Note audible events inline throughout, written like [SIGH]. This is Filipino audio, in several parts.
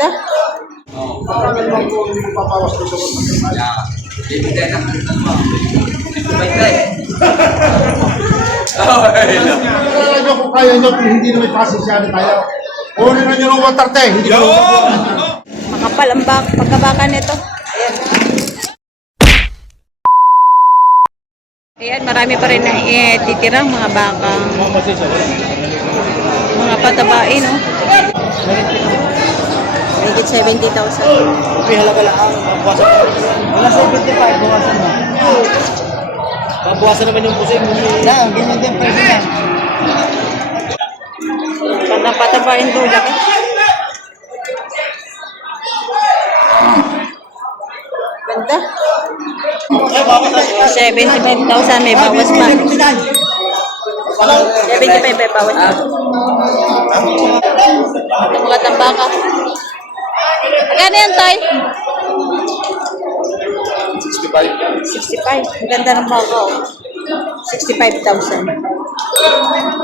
Ganda. Ano naman po yung mapapawas ko sa mga Bibigyan ng Bibigyan Oh, hello. Kaya nyo kung kaya nyo, kung hindi na may pasensya tayo. Kunin na nyo ng water te, hindi ko Makapal ang bak pagkabaka nito. Ayan. Ayan, marami pa rin na eh, titirang mga baka. Mga patabain, no? Higit 70,000. Okay, halaga lang ang rin. Wala 75, bawasan na. Babawasan naman yung pusing. Yan, ganyan din pwede yan. Gandang patabain to, laki. Ganda. 75,000 may bawas pa. 75 may bawas pa. Ito mga tambaka. Magkano yan, Tay? 65. Ang ganda ng baka, oh. 65,000.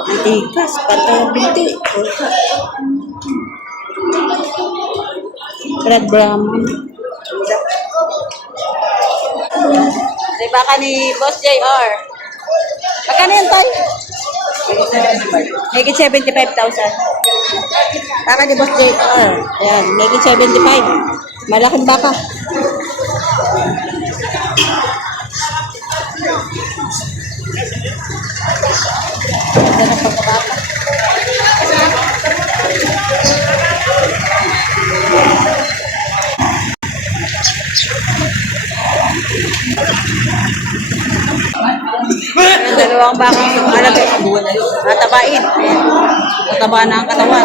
Matigas, pantay ang binti. Red Brahman. Di baka ni Boss JR. Magkano yan, Tay? Higit 75,000. Baka ni Boss JR. Ayan, higit 75. Malaking baka. Ganda ng pagkabaka. Ayan, dalawang bakang alaga. Matabain. Ayan. Mataba na ang katawan.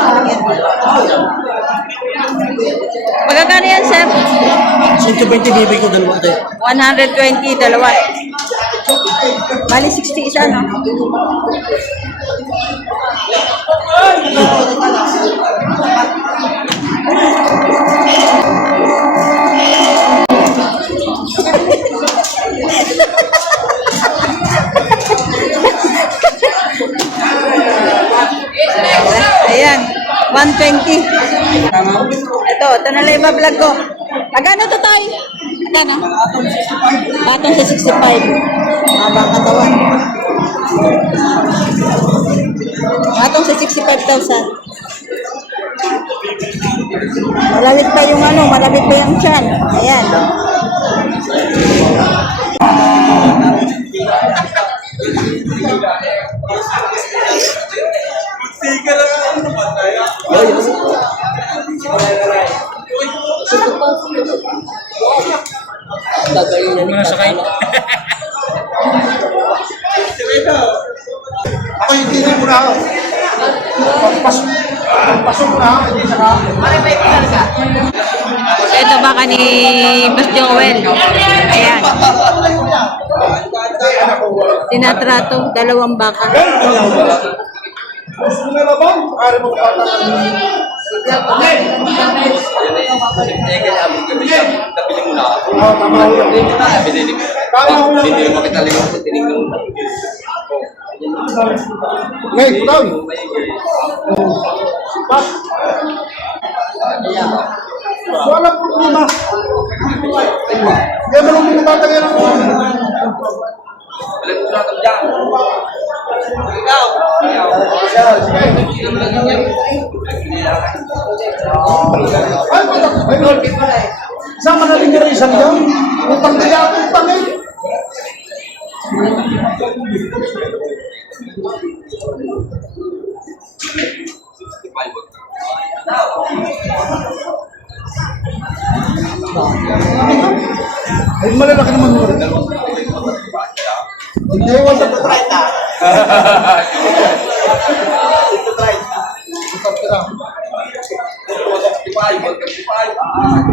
Magkano yan, sir? 120 bibig ko dalawa tayo. 120, dalawa. Bali, 60 isa, no? Na lang yung vlog ko. Magkano to tayo? Magkano? Batong sa 65. Habang katawan. Batong sa 65,000. Malawit pa yung ano, malawit pa yung tiyan. Ayan. Huwag mo na sakay. Ako mo na ako. Pagpasok, pagpasok mo na hindi saka. Ito baka ni Mas Joel. Ayan. Tinatrato, dalawang baka. Gusto mo na ba? Mo pa mo na ako. Oo, tama ho yan. Binili ko. Tama ho yan. Hindi mo kita ligaw sa tinignan mo. Ngayon, kutaw. Sipas. Walang problema. Kaya mo lang pinatatagal ako. Wala mo na ito dyan. Ikaw. Ay, wala. Ay, Sama na rin yung isang yan. Utang yata utang eh. Ay, malalaki naman mo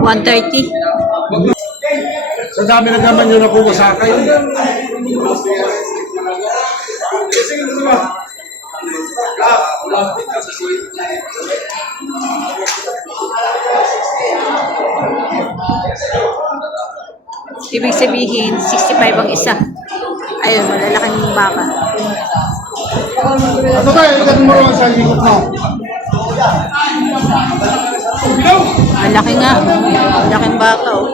130. Sa dami na naman yun na pumasakay. Ibig sabihin, 65 ang isa. Ayun, malalaking baka. Ano tayo? Ilan mo rin sa likod mo? Bilaw! Ang laki nga. Ang laking baka, oh.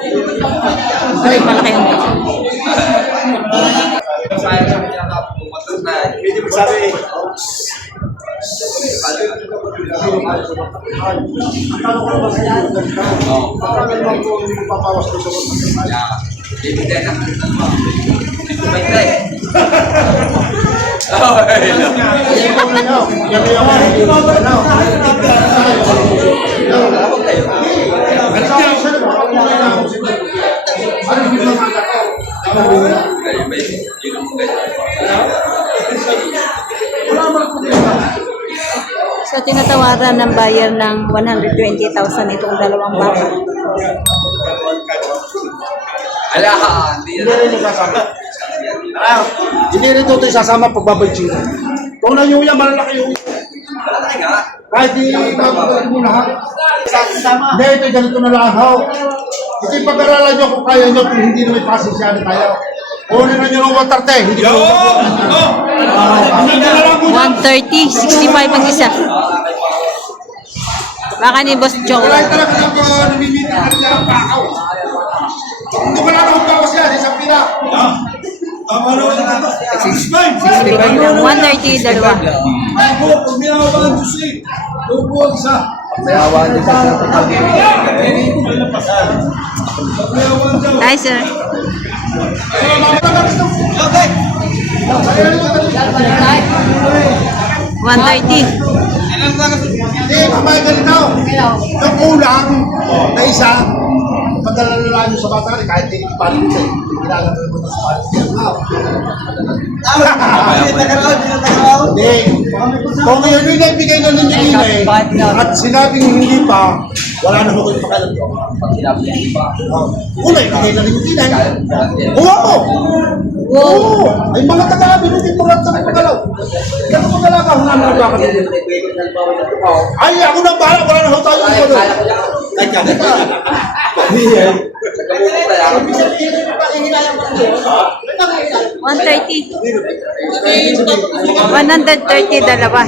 Ay, malaki yung sa pinakapumatas na. Sabi, Kaya, So, tinatawaran ng buyer ng 120,000 itong dalawang baka. Ala, hindi isasama. Ah, hindi rin ito isasama pagbabay Chino. Kung na yung yan, malalaki yung kahit di babagay mo lahat. Hindi, ito ganito na lang ho. Ito yung pag-aralan nyo kung kaya nyo kung hindi na may pasensya na tayo. Kunin na nyo ng water te. Hindi ko Hindi na lang muna. 130, 65 ang isa. Baka ni Boss Joe. Wala talaga na po namimita na rin ang pakaw. Hindi ko lang akong bawas yan, isang pina. Tama naman ito. 65 lang. 130, dalawa. Ako, pag minawa ang Diyos eh. Hi, sir. Okay. 130. Hindi, mamaya ganito. Yung kulang na isa, padala na lang yung sa bata rin, kahit hindi pa rin sa'yo. Nilalagay mo na sa bata. Hindi. Kung yun yung naibigay na nila eh, at sinabing hindi pa, wala na mo kayo pakialam ko. Oh. Una, ibigay na ninyo nila eh. Oo! Oo! Ay mga taga binutin mo lang sa pagalaw. Kaya kung talaga, kung naman nagkakalimutan. Ay, ako na bahala, wala na ho tayo. Ay, kaya ka. Ibig sabihin, hindi pa yun. 130. 130, dalawa.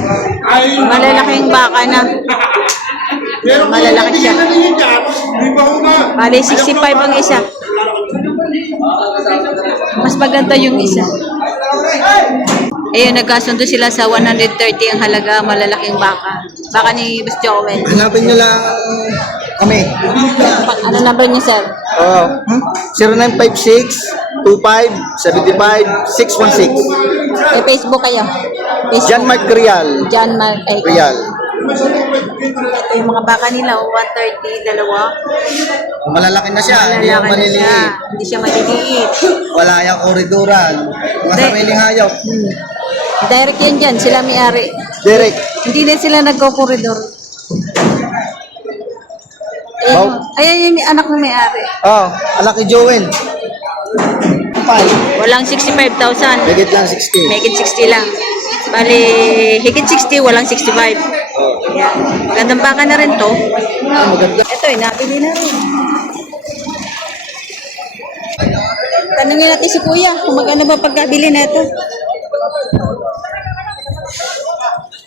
Malalaking baka na. malalaki siya. Bali, 65 ang isa. Mas maganda yung isa. Ayun, nagkasundo sila sa 130 ang halaga, malalaking baka. Baka ni Boss Joel. hanapin nyo lang kami. Ano number niyo, sir? Oo. Hmm? 0956-25-75-616. May Facebook kayo? Facebook. John Mark Real. John Mark. Ay, Real. Ito yung mga baka nila, oh, 130, dalawa. Malalaki na siya, hindi yung Malalaki na siya. maniliit. Hindi siya maliliit. Wala yung koridoran. Mga Hindi. sariling hayop. Hmm. Direct yan dyan, sila may-ari. Derek. Hindi din sila nagko-corridor. Ayan, Wow. ayan yung anak ng may-ari. Oh, alaki Joel. Five. Walang 65,000. Higit lang 60. Higit 60 lang. Bali, higit 60, walang 65. Yan. Magandang baka na rin to. Ah, maganda. Ito, eh, nabili na rin. Tanungin natin si Kuya kung magkano ba pagkabili na ito.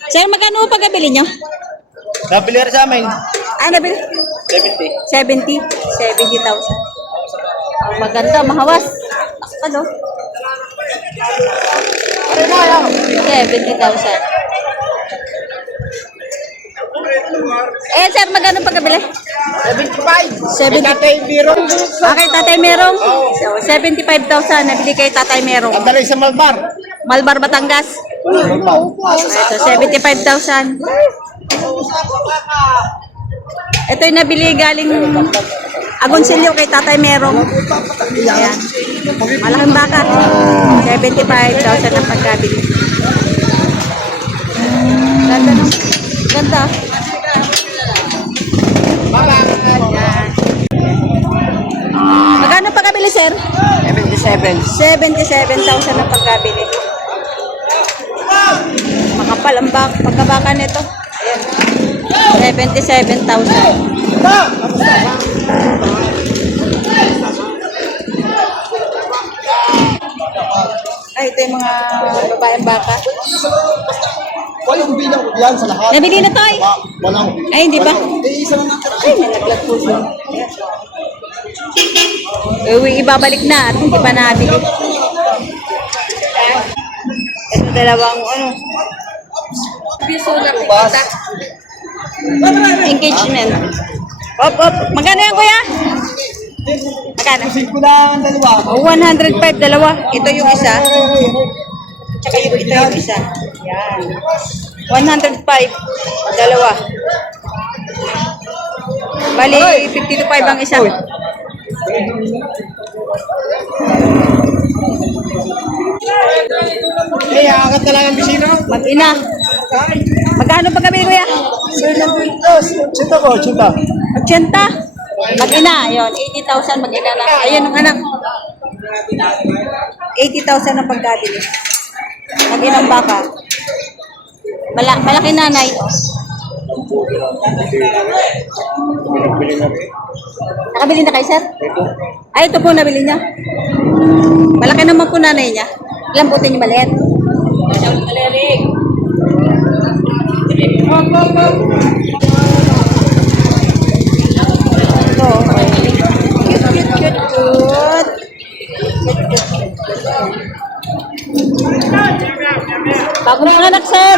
Sir, magkano ba pagkabili nyo? Nabili rin sa amin. Ah, nabili? 70. 70? 70,000. Ang maganda, mahawas. Ano? 70,000. Eh, sir, magkano pagkabili? 75. 70. Tatay Biro. Okay, Tatay Merong. So, 75,000 nabili kay Tatay Merong. Andalay sa Malbar. Malbar, Batangas. Ito, 75,000. Ito yung nabili galing Agoncillo kay Tatay Merong. Ayan. Malaking baka. 75,000 ang pagkabili. Ganda? Ganda. Magkano pagkabili, sir? 77. 77,000 ang pagkabili. Makapal ang bak pagkabaka nito. Ayan. 77,000. Ay, ito yung mga babaeng baka. Walang bilang yan sa lahat. Nabili na tayo. Wa- Walang. Ay, hindi walang- Eh, isa lang natira. Ay, nalaglag po siya. Uwi, ibabalik na at hindi pa nabili. Ito dalawang ano. Engagement. Op, op. Magkano yan, kuya? Magkano? Singko lang ang dalawa. Oh, 105 dalawa. Ito yung isa. Tsaka yung ito yung isa. Yan. 105 dalawa. Bali, 50 to 5 ang isa. Eh, aangat na lang ang bisina. Mag-ina. Magkano pa kami, kuya? Sir, nandun ito. Chita ko, chita. 80. Mag-ina. Yun, 80,000 mag-ina na. Ayun ang anak. 80,000 ang pagkabili. Mag-inang baka. Mala malaki nanay. Nakabili na kayo, sir? Ay, ito po nabili niya. Malaki naman po nanay niya. Ilang puti niyo maliit? Ito, okay. Cute, cute, cute, cute. Bagong panganak, sir.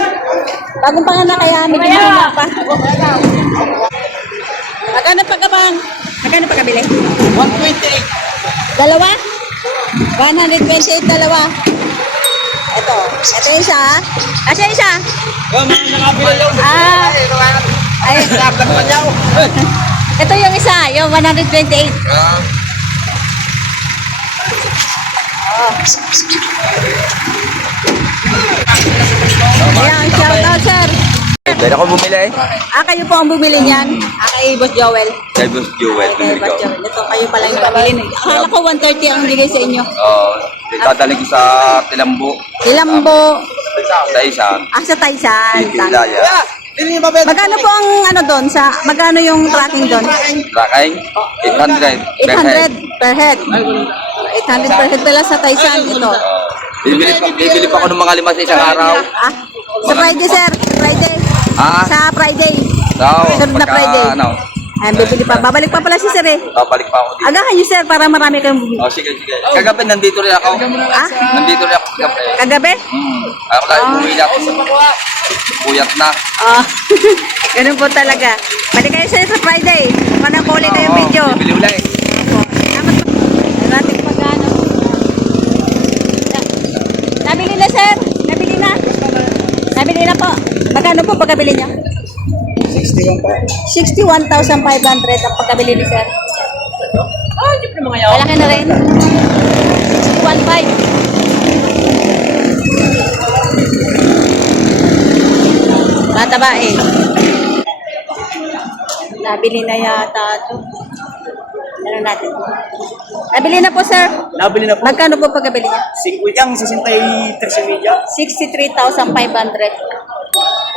Bagong panganak kaya medyo mahina pa. Magkano pagkabang? Magkano pagkabili? 128. Dalawa? 128 dalawa. Ito. Ito isa. Asa isa? Oh. Ah. Ay, ito yung isa. Yung 128. Ah, Ayan, shout out, sir. Pwede ako bumili eh. Ah, kayo po ang bumili niyan. Ah, kay Boss Joel. Kay Boss Jewel, Kay bumili Boss ko. Joel. Ito, kayo pala yung pabili. Akala ko 130 ang bigay sa inyo. Oo, ko sa Tilambo. Ilambo. Sa isa, Ah, sa Taisan. Pwede? Magkano po ang ano doon? Sa, magkano yung tracking doon? Rakain, 800. per head. 800 per head. 800 per head pala sa Taisan ito. Bibili pa, bibili pa ako ng mga lima sa isang araw. Ah, sa Friday, sir. Friday. Ah, Sa Friday. so, Sunod na pagka, Friday. ano, Ayan, bibili pa. Babalik pa pala si sir eh. babalik pa ako dito. Agahan niyo, sir, para marami kayong bumili. Oh, sige, sige. Kagabi, nandito rin ako. Ah, Nandito rin ako kagabi. kagabi? Hmm. Ako lang, umuwi na ako. Puyat na. Ah, [LAUGHS] ganun po talaga. Balik kayo sir sa Friday. Manang ko ulit yung Oo, video. Bibili ulit. Salamat po. Natin pagkano. Na- Nabili na sir. Nabili na. Nabili na po. Magkano po pagkabili niya? 61 pa. 61,500 ang pagkabili ni sir. Malaki na rin. 61,500. Mataba eh. Nabili na yata ito. Ano natin? Nabili na po sir. Nabili na po. Magkano po pagkabili niya? 50 yung 63 media. 63,500.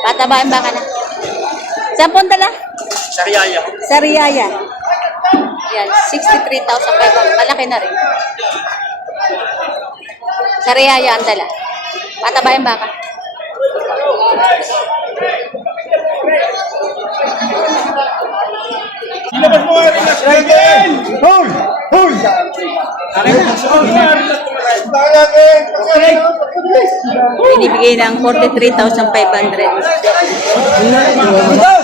Patabain ba ka na? Saan po ang dala? Sariaya. Sa Riyaya. Yan, 63,500. Malaki na rin. Sa Riyaya ang dala. Patabayan baka. Ilabas mo nga rin na striker! Hoy! Hoy! Binibigay ng 43,500.